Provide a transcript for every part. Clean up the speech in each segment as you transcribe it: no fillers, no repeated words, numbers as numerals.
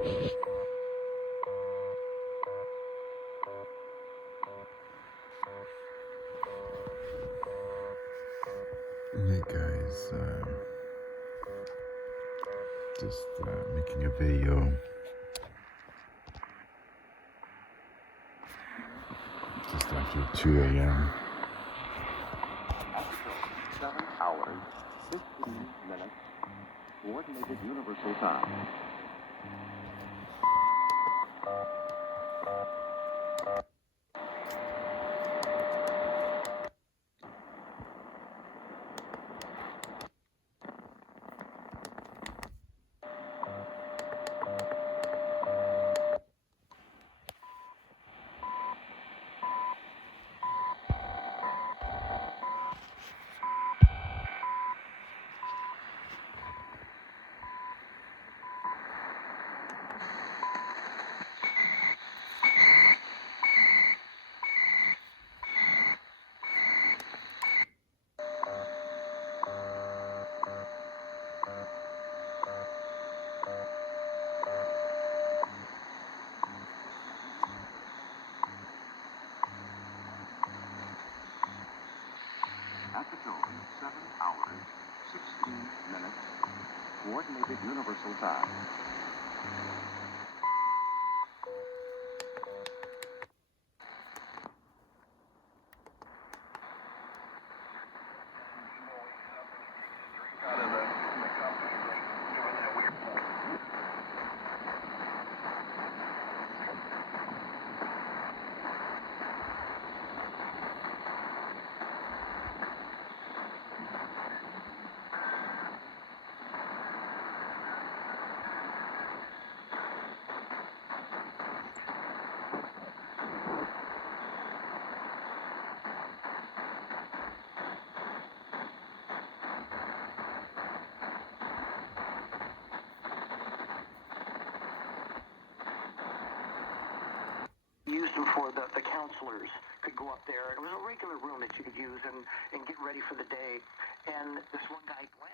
Hey guys, just making a video just after 2 a.m. 7 hours, 15 minutes, coordinated universal time. At the tone, 7 hours, 16 minutes, coordinated universal time. Used them for the counselors could go up there. It was a regular room that you could use and get ready for the day. And this one guy, Glenn.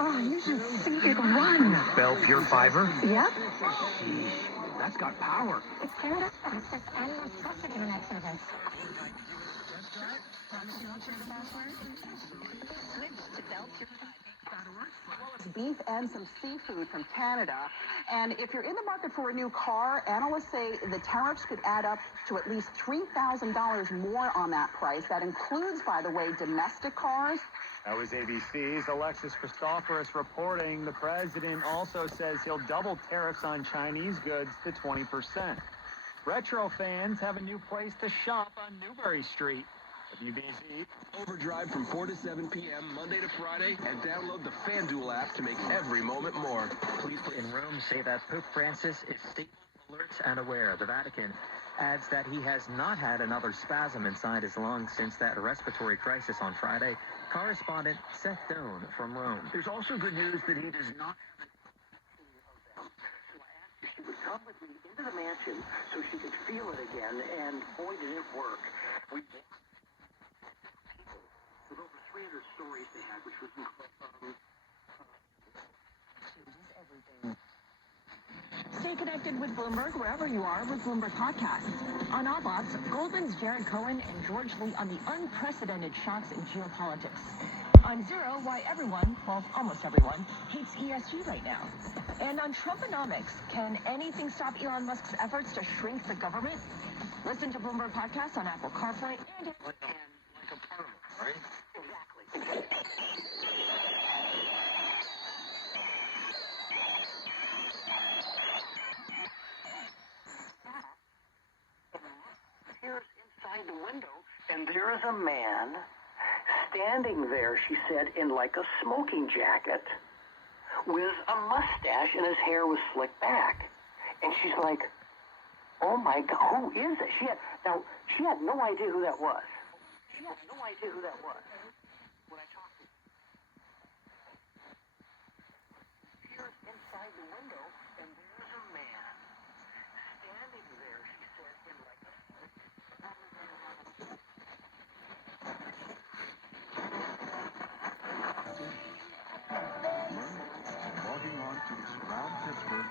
Oh, you should see it run. Bell Pure Fiber? Yep. Jeez, that's got power. It's Canada's fastest and most trusted internet service. Beef and some seafood from Canada. And if you're in the market for a new car, analysts say the tariffs could add up to at least $3,000 more on that price. That includes, by the way, domestic cars. That was ABC's Alexis Christoforous reporting. The president also says he'll double tariffs on Chinese goods to 20%. Retro fans have a new place to shop on Newbury Street. WBZ. Overdrive from 4 to 7 p.m. Monday to Friday and download the FanDuel app to make every moment more. Police in Rome say that Pope Francis is stable, alert, and aware. The Vatican adds that he has not had another spasm inside his lungs since that respiratory crisis on Friday. Correspondent Seth Doan from Rome. There's also good news that he does not have an of them. So I asked if she would come with me into the mansion so she could feel it again, and boy, did it work. We with over 300 stories they had, which was incredible. Stay connected with Bloomberg wherever you are with Bloomberg Podcasts. On Oddlots, Goldman's Jared Cohen and George Lee on the unprecedented shocks in geopolitics. On Zero, why everyone, well, almost everyone, hates ESG right now. And on Trumponomics, can anything stop Elon Musk's efforts to shrink the government? Listen to Bloomberg Podcasts on Apple CarPlay and Like a permit, right? Exactly. Here's inside the window, and there is a man standing there, she said, in like a smoking jacket with a mustache, and his hair was slicked back. And she's like, Oh my God, who is it? She had no idea who that was. She had no idea who that was. When I talked to her, peers inside the window, and there's a man standing there. She said in like a Logging on to Surround Pittsburgh.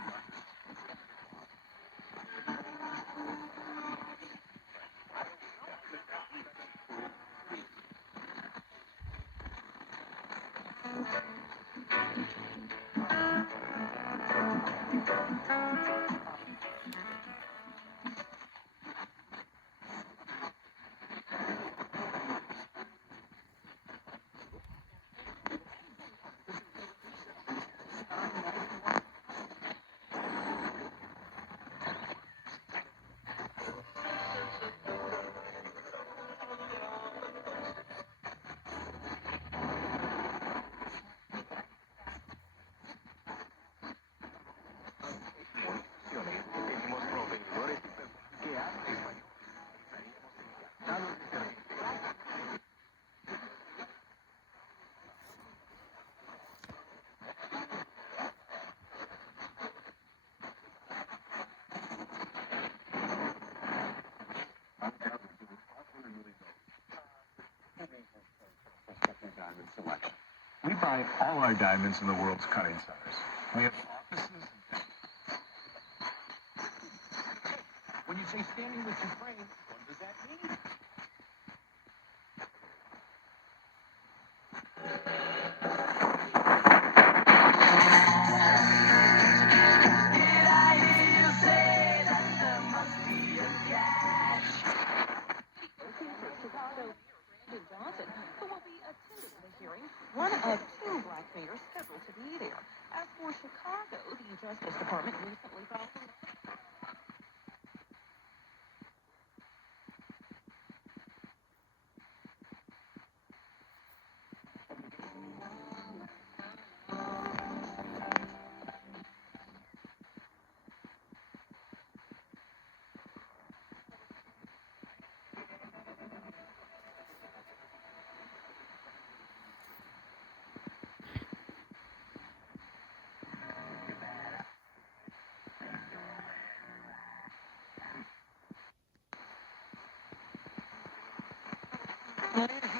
Diamond selection. We buy all our diamonds in the world's cutting centers. We have offices and when you say standing with Ukraine, what does that mean? One of two black mayors scheduled to be there. As for Chicago, the Justice Department recently filed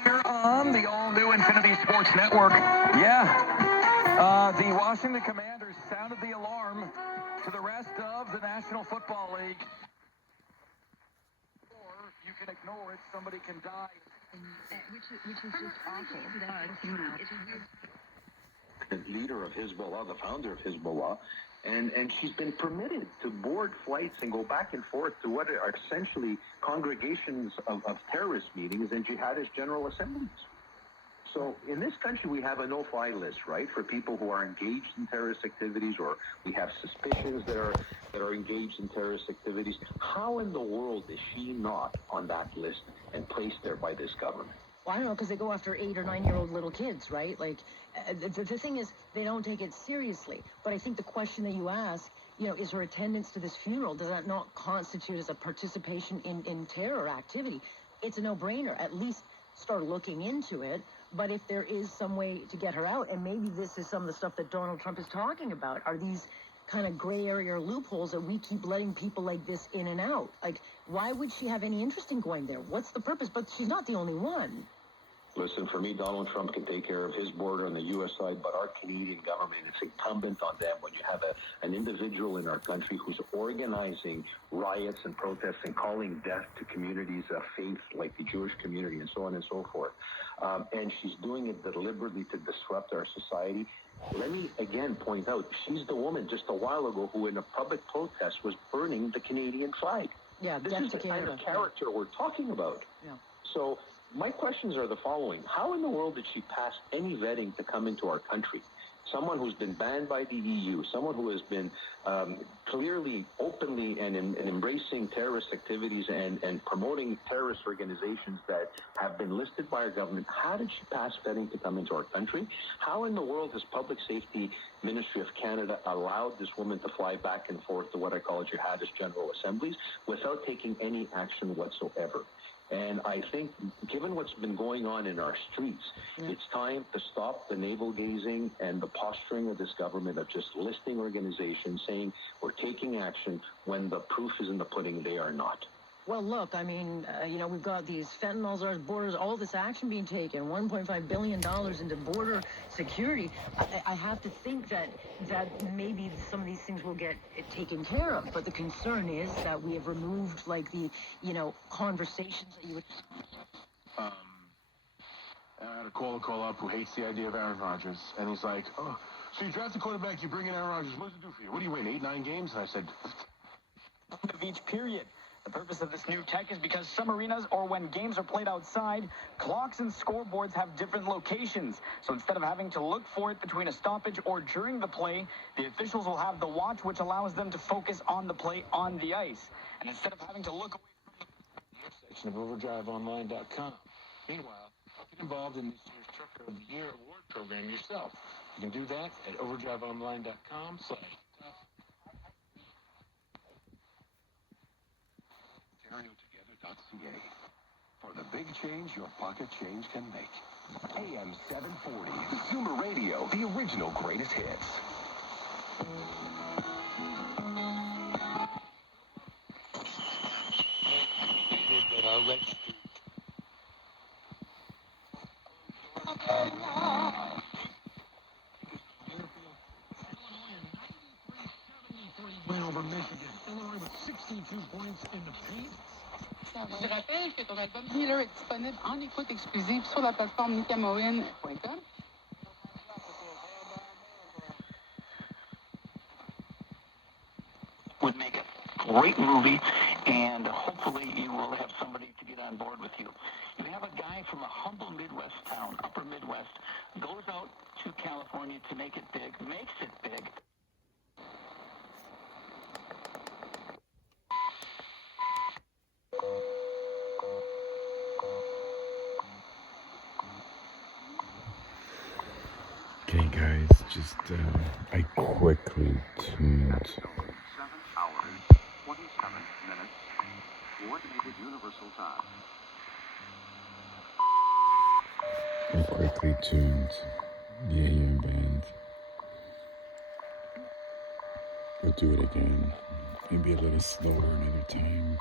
Here on the all-new Infinity Sports Network. Yeah, the Washington Commanders sounded the alarm to the rest of the National Football League. Or you can ignore it, somebody can die. which is just awful. The leader of Hezbollah, the founder of Hezbollah, and she's been permitted to board flights and go back and forth to what are essentially congregations of terrorist meetings and jihadist general assemblies. So in this country, we have a no-fly list, right, for people who are engaged in terrorist activities, or we have suspicions that are engaged in terrorist activities. How in the world is she not on that list and placed there by this government? Well, I don't know, because they go after 8 or 9-year-old little kids, right? Like, the thing is, they don't take it seriously. But I think the question that you ask, is her attendance to this funeral, does that not constitute as a participation in terror activity? It's a no-brainer. At least start looking into it. But if there is some way to get her out, and maybe this is some of the stuff that Donald Trump is talking about, are these kind of gray area loopholes that we keep letting people like this in and out? Like, why would she have any interest in going there? What's the purpose? But she's not the only one. Listen, for me, Donald Trump can take care of his border on the U.S. side, but our Canadian government, it's incumbent on them when you have an individual in our country who's organizing riots and protests and calling death to communities of faith like the Jewish community and so on and so forth. And she's doing it deliberately to disrupt our society. Let me again point out, she's the woman just a while ago who in a public protest was burning the Canadian flag. Yeah, this is the kind of character we're talking about. Yeah. So my questions are the following. How in the world did she pass any vetting to come into our country? Someone who's been banned by the EU, someone who has been clearly, openly, and embracing terrorist activities and promoting terrorist organizations that have been listed by our government. How did she pass vetting to come into our country? How in the world has Public Safety Ministry of Canada allowed this woman to fly back and forth to what I call jihadist general assemblies without taking any action whatsoever? And I think, given what's been going on in our streets, it's time to stop the navel-gazing and the posturing of this government of just listing organizations, saying we're taking action when the proof is in the pudding. They are not. Well, look, I mean, we've got these fentanyls, our borders, all this action being taken, $1.5 billion into border security. I have to think that maybe some of these things will get taken care of. But the concern is that we have removed, like, the, conversations that you would... I had a call up who hates the idea of Aaron Rodgers. And he's like, oh, so you draft a quarterback, you bring in Aaron Rodgers. What does it do for you? What do you win, 8, 9 games? And I said... ...of each period. The purpose of this new tech is because some arenas, or when games are played outside, clocks and scoreboards have different locations. So instead of having to look for it between a stoppage or during the play, the officials will have the watch, which allows them to focus on the play on the ice. And instead of having to look away from the section of overdriveonline.com. Meanwhile, get involved in this year's Trucker of the Year award program yourself. You can do that at overdriveonline.com/. OntarioTogether.ca. For the big change your pocket change can make. AM 740, Zoomer Radio, the original greatest hits. Win over Michigan. Illinois with 62 points in the paint. Je rappelle que ton album Healer est disponible en écoute exclusive sur la plateforme nicamorin.com. Would make a great movie, and hopefully you will have somebody to get on board with you. You have a guy from a humble Midwest town, upper Midwest, goes out to California to make it big, makes it big. Okay, guys, just I quickly tuned 7 hours, 27 minutes, coordinated universal time. I quickly tuned the AM band. We'll do it again, maybe a little slower another time.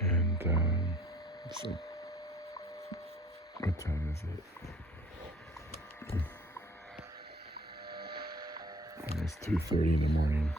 And it's like, what time is it? Almost 2:30 in the morning.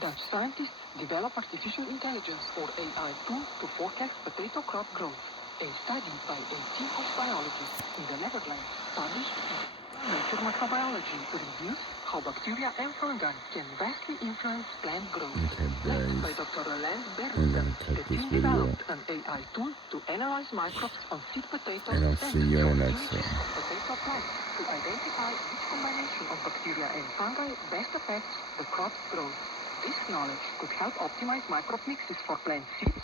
Dutch scientists develop artificial intelligence or AI tool to forecast potato crop growth. A study by a team of biologists in the Netherlands published in Nature Microbiology reviews how bacteria and fungi can vastly influence plant growth. Okay, guys, By Dr. Roland I'm gonna cut the this team video, developed an AI tool to analyze microbes on seed potatoes and I'll see you in the next one. potato plants to identify which combination of bacteria and fungi best affects the crop's growth. This knowledge could help optimize my crop mixes for plant seeds